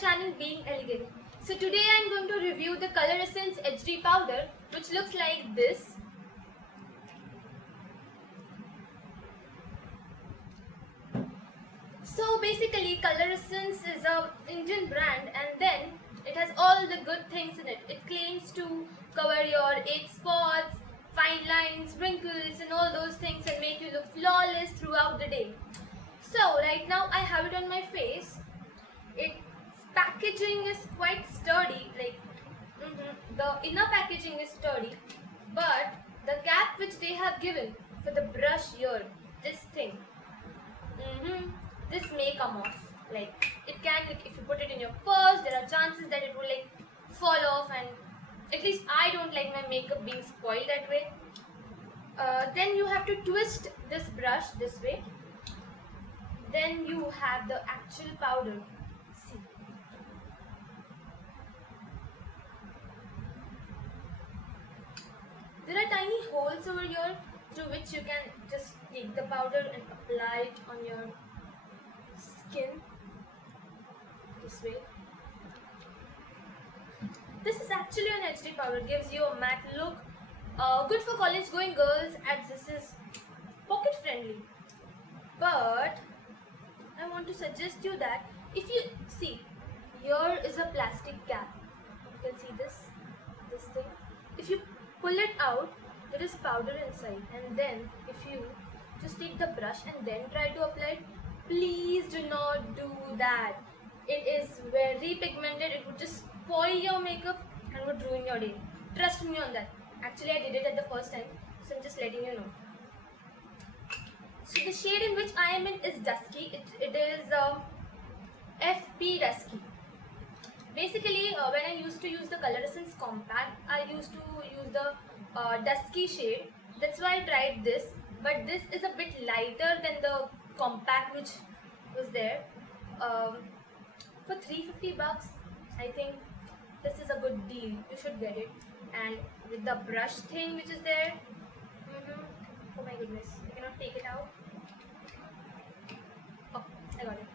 channel Being Elegant. So today I am going to review the Color Essence HD powder, which looks like this. So basically Color Essence is a Indian brand, and then it has all the good things in it. It claims to cover your age spots, fine lines, wrinkles and all those things and make you look flawless throughout the day. So right now I have it on my face. Its packaging is quite sturdy, the inner packaging is sturdy, but the cap which they have given for the brush here, this thing, this may come off. It can, if you put it in your purse, there are chances that it will fall off, and at least I don't like my makeup being spoiled that way. Then you have to twist this brush this way. Then you have the actual powder. See. There are tiny holes over here through which you can just take the powder and apply it on your skin this way. This is actually an HD powder, gives you a matte look, good for college going girls as this is pocket friendly. But I want to suggest you that if you see, here is a plastic cap. You can see this thing. If you pull it out, there is powder inside, and then if you just take the brush and then try to apply it, please do not do that. It is very pigmented. It would just spoil your makeup and would ruin your day. Trust me on that. Actually, I did it at the first time, so I'm just letting you know. So the shade in which I am in is Dusky. It is FP Dusky. Basically, when I used to use the Color Essence Compact, I used to use the Dusky shade. That's why I tried this. But this is a bit lighter than the Compact which was there. For $350, I think this is a good deal. You should get it. And with the brush thing which is there, oh my goodness, I cannot take it out. Oh, I got it.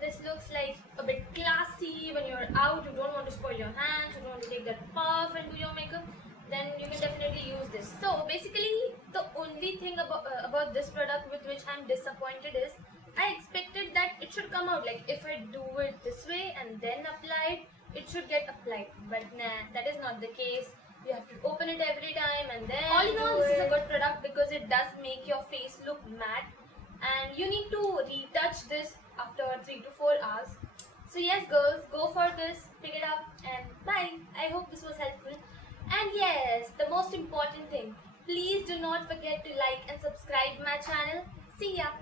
This looks like a bit classy when you're out. You don't want to spoil your hands, you don't want to take that puff and do your makeup, then you can definitely use this. So basically the only thing about this product with which I'm disappointed is I expected that it should come out like if I do it this way and then apply it should get applied, but nah, that is not the case. You have to open it every time and then all in all, this is a good product because it does make your face look matte, and you need to retouch this after 3 to 4 hours. So yes girls, go for this, pick it up, and bye. I hope this was helpful. And yes, the most important thing, please do not forget to like and subscribe my channel. See ya.